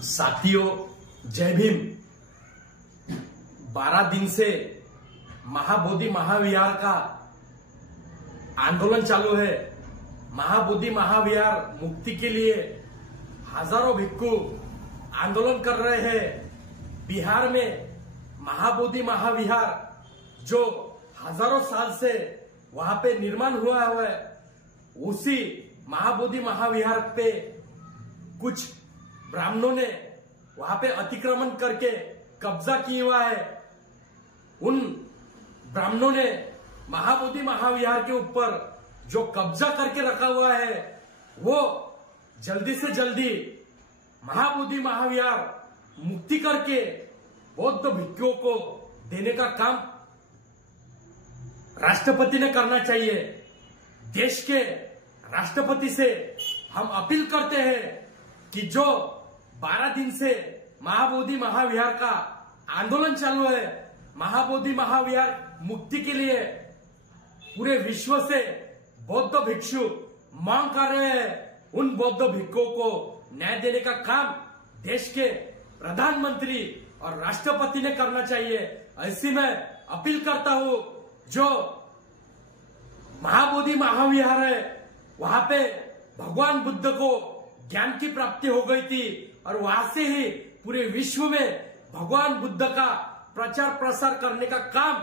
साथियों, जय भीम। 12 दिन से महाबोधि महाविहार का आंदोलन चालू है। महाबोधि महाविहार मुक्ति के लिए हजारों भिक्षु आंदोलन कर रहे हैं। बिहार में महाबोधि महाविहार जो हजारों साल से वहां पे निर्माण हुआ है, उसी महाबोधि महाविहार पे कुछ ब्राह्मणों ने वहां पे अतिक्रमण करके कब्जा किया हुआ है। उन ब्राह्मणों ने महाबोधि महाविहार के ऊपर जो कब्जा करके रखा हुआ है, वो जल्दी से जल्दी महाबोधि महाविहार मुक्ति करके बौद्ध भिक्षुओं को देने का काम राष्ट्रपति ने करना चाहिए। देश के राष्ट्रपति से हम अपील करते हैं कि जो 12 दिन से महाबोधि महाविहार का आंदोलन चालू है, महाबोधि महाविहार मुक्ति के लिए पूरे विश्व से बौद्ध भिक्षु मांग कर रहे हैं। उन बौद्ध भिक्षुओं को न्याय देने का काम देश के प्रधानमंत्री और राष्ट्रपति ने करना चाहिए। ऐसी मैं अपील करता हूं, जो महाबोधि महाविहार है, वहां पे भगवान बुद्ध को ज्ञान की प्राप्ति हो गई थी और वहां से ही पूरे विश्व में भगवान बुद्ध का प्रचार प्रसार करने का काम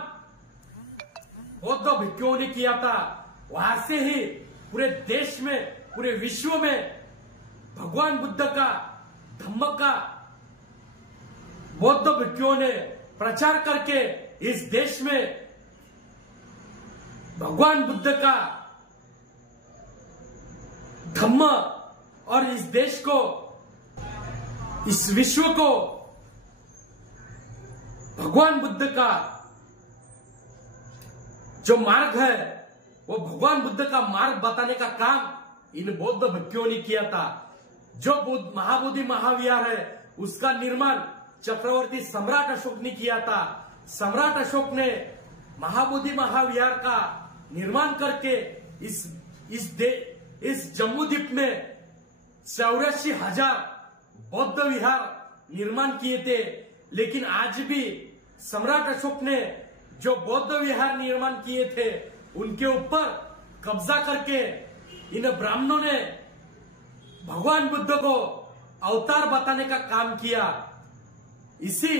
बौद्ध भिक्षुओं ने किया था। वहां से ही पूरे देश में, पूरे विश्व में भगवान बुद्ध का, धम्म का बौद्ध भिक्षुओं ने प्रचार करके इस देश में भगवान बुद्ध का धम्म और इस देश को, इस विश्व को भगवान बुद्ध का जो मार्ग है, वो भगवान बुद्ध का मार्ग बताने का काम इन बौद्ध भिक्षुओं ने किया था। जो महाबोधि महाविहार है, उसका निर्माण चक्रवर्ती सम्राट अशोक ने किया था। सम्राट अशोक ने महाबोधि महाविहार का निर्माण करके इस जम्मू द्वीप में 84,000 बौद्ध विहार निर्माण किए थे। लेकिन आज भी सम्राट अशोक ने जो बौद्ध विहार निर्माण किए थे, उनके ऊपर कब्जा करके इन ब्राह्मणों ने भगवान बुद्ध को अवतार बताने का काम किया। इसी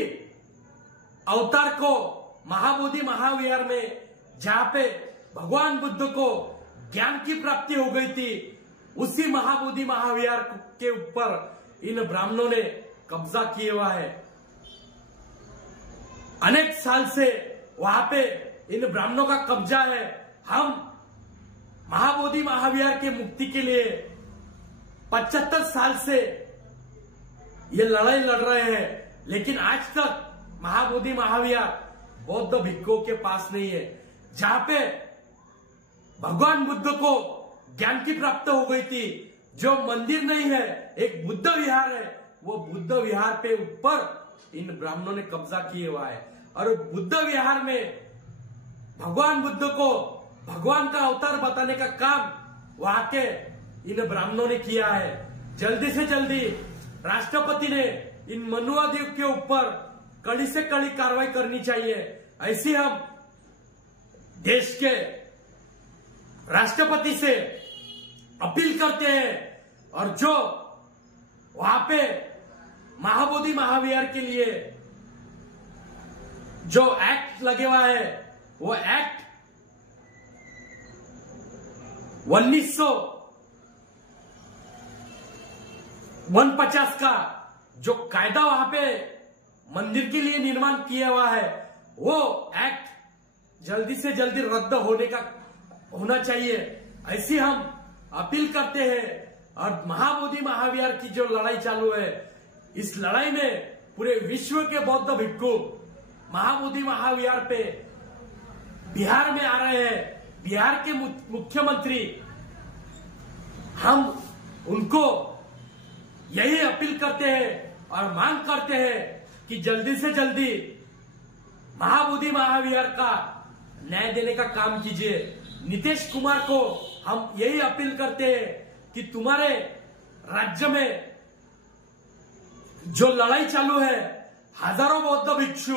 अवतार को महाबोधि महाविहार में, जहां पे भगवान बुद्ध को ज्ञान की प्राप्ति हो गई थी, उसी महाबोधि महाविहार के ऊपर इन ब्राह्मणों ने कब्जा किया हुआ है। अनेक साल से वहां पे इन ब्राह्मणों का कब्जा है। हम महाबोधि महाविहार के मुक्ति के लिए 75 साल से ये लड़ाई लड़ रहे हैं, लेकिन आज तक महाबोधि महाविहार बौद्ध भिक्षुओं के पास नहीं है। जहां पे भगवान बुद्ध को ज्ञान की प्राप्ति हो गई थी, जो मंदिर नहीं है, एक बुद्ध विहार है, वो बुद्ध विहार पे ऊपर इन ब्राह्मणों ने कब्जा किए हुआ है। और बुद्ध विहार में भगवान बुद्ध को भगवान का अवतार बताने का काम वहां के इन ब्राह्मणों ने किया है। जल्दी से जल्दी राष्ट्रपति ने इन मनुवादियों के ऊपर कड़ी से कड़ी कार्रवाई करनी चाहिए। ऐसी हम देश के राष्ट्रपति से अपील करते हैं। और जो वहां पे महाबोधि महाविहार के लिए जो एक्ट लगे हुआ है, वो एक्ट 1949 का जो कायदा वहां पे मंदिर के लिए निर्माण किया हुआ है, वो एक्ट जल्दी से जल्दी रद्द होना चाहिए। ऐसी हम अपील करते हैं। और महाबोधि महाविहार की जो लड़ाई चालू है, इस लड़ाई में पूरे विश्व के बौद्ध भिक्षु महाबोधि महाविहार पे बिहार में आ रहे हैं। बिहार के मुख्यमंत्री, हम उनको यही अपील करते हैं और मांग करते हैं कि जल्दी से जल्दी महाबोधि महाविहार का न्याय देने का काम कीजिए। नीतीश कुमार को हम यही अपील करते हैं कि तुम्हारे राज्य में जो लड़ाई चालू है, हजारों बौद्ध भिक्षु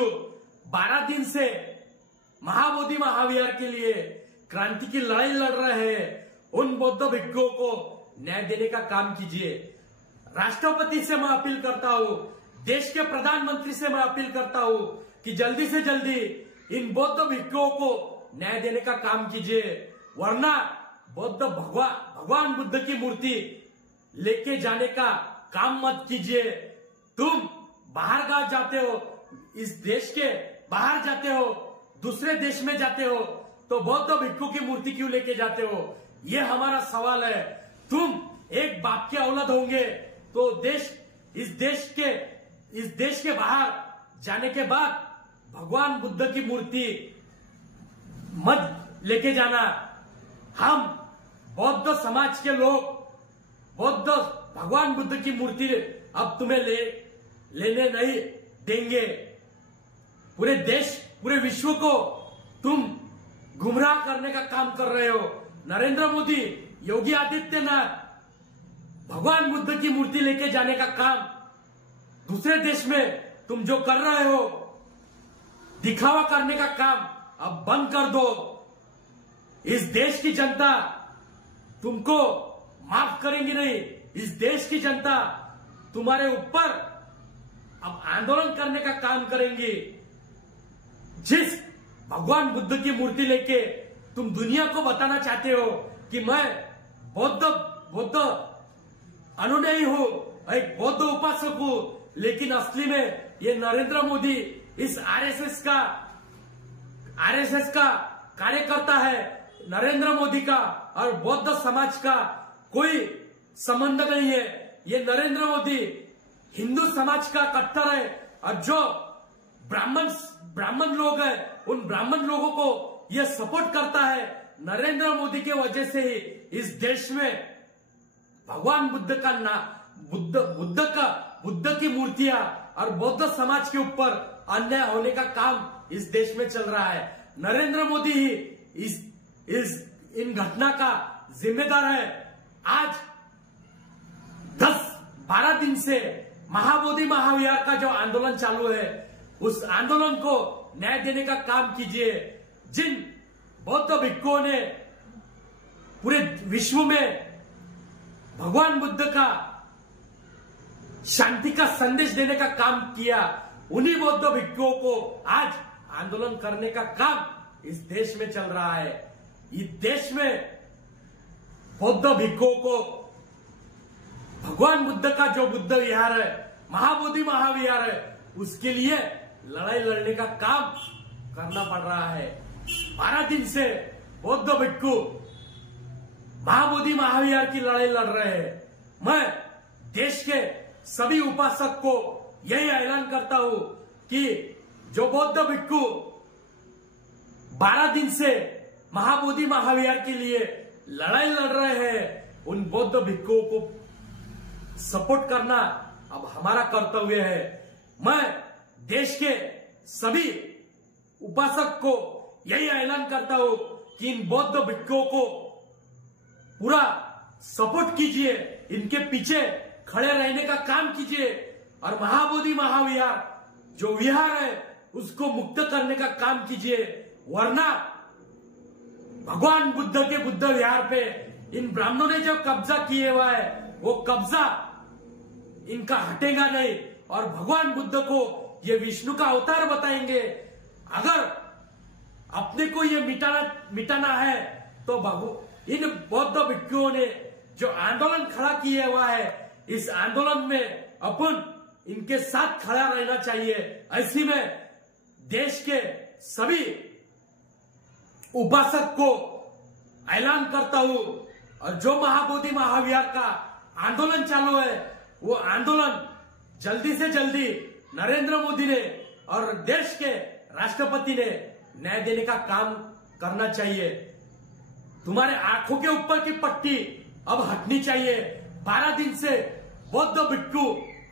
12 दिन से महाबोधि महाविहार के लिए क्रांति की लड़ाई लड़ रहे हैं। उन बौद्ध भिक्षुओं को न्याय देने का काम कीजिए। राष्ट्रपति से मैं अपील करता हूं, देश के प्रधानमंत्री से मैं अपील करता हूं कि जल्दी से जल्दी इन बौद्ध भिक्षुओं को न्याय देने का काम कीजिए, वरना बौद्ध भगवान बुद्ध की मूर्ति लेके जाने का काम मत कीजिए। तुम बाहर गांव जाते हो, इस देश के बाहर जाते हो, दूसरे देश में जाते हो, तो बौद्ध भिक्षु की मूर्ति क्यों लेके जाते हो? ये हमारा सवाल है। तुम एक बाप के औलाद होंगे तो इस देश के बाहर जाने के बाद भगवान बुद्ध की मूर्ति मत लेके जाना। हम बौद्ध समाज के लोग बौद्ध भगवान बुद्ध की मूर्ति अब तुम्हें लेने नहीं देंगे। पूरे विश्व को तुम गुमराह करने का काम कर रहे हो। नरेंद्र मोदी, योगी आदित्यनाथ भगवान बुद्ध की मूर्ति लेके जाने का काम दूसरे देश में तुम जो कर रहे हो, दिखावा करने का काम अब बंद कर दो। इस देश की जनता तुमको माफ करेंगी नहीं। इस देश की जनता तुम्हारे ऊपर अब आंदोलन करने का काम करेंगी। जिस भगवान बुद्ध की मूर्ति लेके तुम दुनिया को बताना चाहते हो कि मैं बौद्ध अनुयायी हूं, एक बौद्ध उपासक हूं, लेकिन असली में ये नरेंद्र मोदी इस आरएसएस का कार्यकर्ता है। नरेंद्र मोदी का और बौद्ध समाज का कोई संबंध नहीं है। ये नरेंद्र मोदी हिंदू समाज का कट्टर है, और जो ब्राह्मण लोग हैं, उन ब्राह्मण लोगों को ये सपोर्ट करता है। नरेंद्र मोदी के वजह से ही इस देश में भगवान बुद्ध की मूर्तियां और बौद्ध समाज के ऊपर अन्याय होने का काम इस देश में चल रहा है। नरेंद्र मोदी ही इन घटना का जिम्मेदार है। आज 10-12 दिन से महाबोधि महाविहार का जो आंदोलन चालू है, उस आंदोलन को न्याय देने का काम कीजिए। जिन बौद्ध भिक्षुओं ने पूरे विश्व में भगवान बुद्ध का शांति का संदेश देने का काम किया, उन्हीं बौद्ध भिक्षुओं को आज आंदोलन करने का काम इस देश में चल रहा है। इस देश में बौद्ध भिक्षुओं को भगवान बुद्ध का जो बुद्ध विहार है, महाबोधि महाविहार है, उसके लिए लड़ाई लड़ने का काम करना पड़ रहा है। 12 दिन से बौद्ध भिक्षु महाबोधि महाविहार की लड़ाई लड़ रहे हैं। मैं देश के सभी उपासक को यही ऐलान करता हूं कि जो बौद्ध भिक्षु 12 दिन से महाबोधि महाविहार के लिए लड़ाई लड़ रहे हैं, उन बौद्ध भिक्षुओं को सपोर्ट करना अब हमारा कर्तव्य है। मैं देश के सभी उपासक को यही ऐलान करता हूं कि इन बौद्ध भिक्षुओं को पूरा सपोर्ट कीजिए, इनके पीछे खड़े रहने का काम कीजिए, और महाबोधि महाविहार जो विहार है उसको मुक्त करने का काम कीजिए। वरना भगवान बुद्ध के बुद्ध विहार पे इन ब्राह्मणों ने जो कब्जा किए हुआ है, वो कब्जा इनका हटेगा नहीं, और भगवान बुद्ध को ये विष्णु का अवतार बताएंगे। अगर अपने को ये मिटाना है तो इन बौद्ध भिक्षुओं ने जो आंदोलन खड़ा किया हुआ है, इस आंदोलन में अपन इनके साथ खड़ा रहना चाहिए। ऐसी में देश के सभी उपासक को ऐलान करता हूं, और जो महाबोधि महाविहार का आंदोलन चालू है, वो आंदोलन जल्दी से जल्दी नरेंद्र मोदी ने और देश के राष्ट्रपति ने न्याय देने का काम करना चाहिए। तुम्हारे आंखों के ऊपर की पट्टी अब हटनी चाहिए। 12 दिन से बौद्ध भिक्षु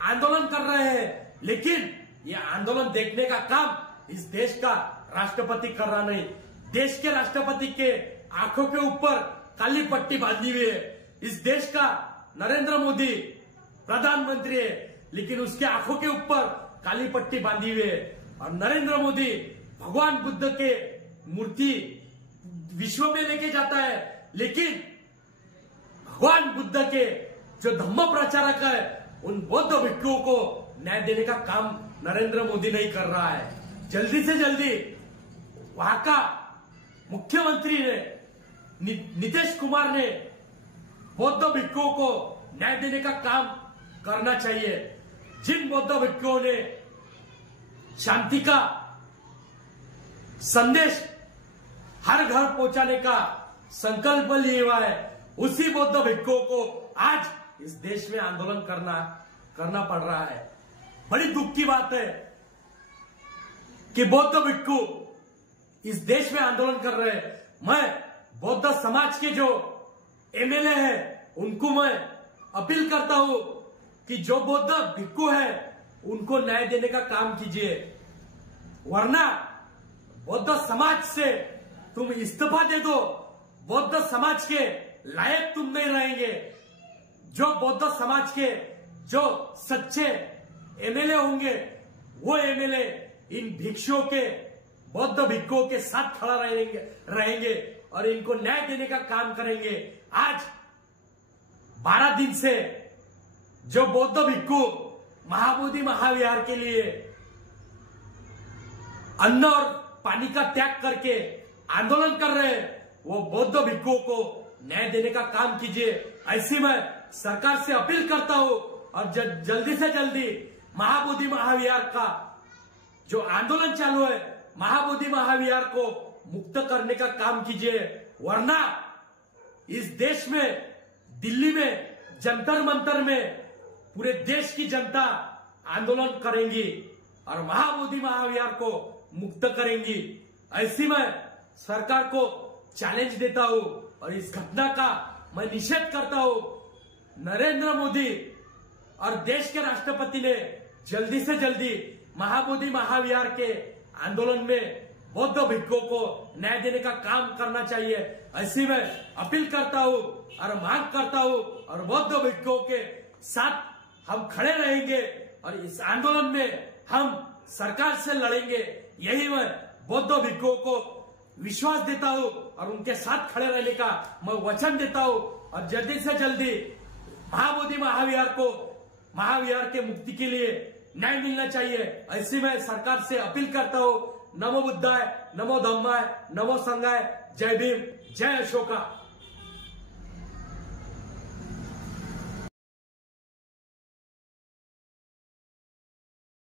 आंदोलन कर रहे हैं, लेकिन ये आंदोलन देखने का काम इस देश का राष्ट्रपति कर रहा नहीं। देश के राष्ट्रपति के आंखों के ऊपर काली पट्टी बांधी हुई है। इस देश का नरेंद्र मोदी प्रधानमंत्री है। लेकिन उसके आंखों के ऊपर काली पट्टी बांधी हुई है। और नरेंद्र मोदी भगवान बुद्ध के मूर्ति विश्व में लेके जाता है, लेकिन भगवान बुद्ध के जो धम्म प्रचारक है उन बौद्ध भिक्षुओं को न्याय देने का काम नरेंद्र मोदी नहीं कर रहा है। जल्दी से जल्दी वहां का मुख्यमंत्री ने नीतीश कुमार ने बौद्ध भिक्षुओं को न्याय देने का काम करना चाहिए। जिन बौद्ध भिक्षुओं ने शांति का संदेश हर घर पहुंचाने का संकल्प लिया हुआ है, उसी बौद्ध भिक्षुओं को आज इस देश में आंदोलन करना पड़ रहा है। बड़ी दुख की बात है कि बौद्ध भिक्षु इस देश में आंदोलन कर रहे हैं। मैं बौद्ध समाज के जो एमएलए हैं उनको मैं अपील करता हूं कि जो बौद्ध भिक्षु है उनको न्याय देने का काम कीजिए, वरना बौद्ध समाज से तुम इस्तीफा दे दो। बौद्ध समाज के लायक तुम नहीं रहेंगे। जो बौद्ध समाज के जो सच्चे एमएलए होंगे वो एमएलए इन भिक्षुओं के बौद्ध भिक्षुओं के साथ खड़ा रहेंगे और इनको न्याय देने का काम करेंगे। आज 12 दिन से जो बौद्ध भिक्षु महाबोधि महाविहार के लिए अन्न और पानी का त्याग करके आंदोलन कर रहे हैं, वो बौद्ध भिक्षुओं को न्याय देने का काम कीजिए, ऐसी मैं सरकार से अपील करता हूं। और जल्दी से जल्दी महाबोधि महाविहार का जो आंदोलन चालू है, महाबोधि महाविहार को मुक्त करने का काम कीजिए, वरना इस देश में दिल्ली में जंतर मंतर में पूरे देश की जनता आंदोलन करेंगी और महाबोधि महाविहार को मुक्त करेंगी। ऐसी मैं सरकार को चैलेंज देता हूं और इस घटना का मैं निषेध करता हूं। नरेंद्र मोदी और देश के राष्ट्रपति ने जल्दी से जल्दी महाबोधि महाविहार के आंदोलन में बौद्ध भिक्षुओं को न्याय देने का काम करना चाहिए, ऐसी मैं अपील करता हूं और मांग करता हूं। और बौद्ध भिक्षुओं के साथ हम खड़े रहेंगे और इस आंदोलन में हम सरकार से लड़ेंगे, यही मैं बौद्ध भिक्षुओं को विश्वास देता हूं और उनके साथ खड़े रहने का मैं वचन देता हूं। और जल्दी से जल्दी महाबोधि महाविहार के मुक्ति के लिए न्याय मिलना चाहिए, ऐसी मैं सरकार से अपील करता हूं। नमो बुद्धाय, नमो धम्माय, नमो संघाय, जय भीम, जय अशोका।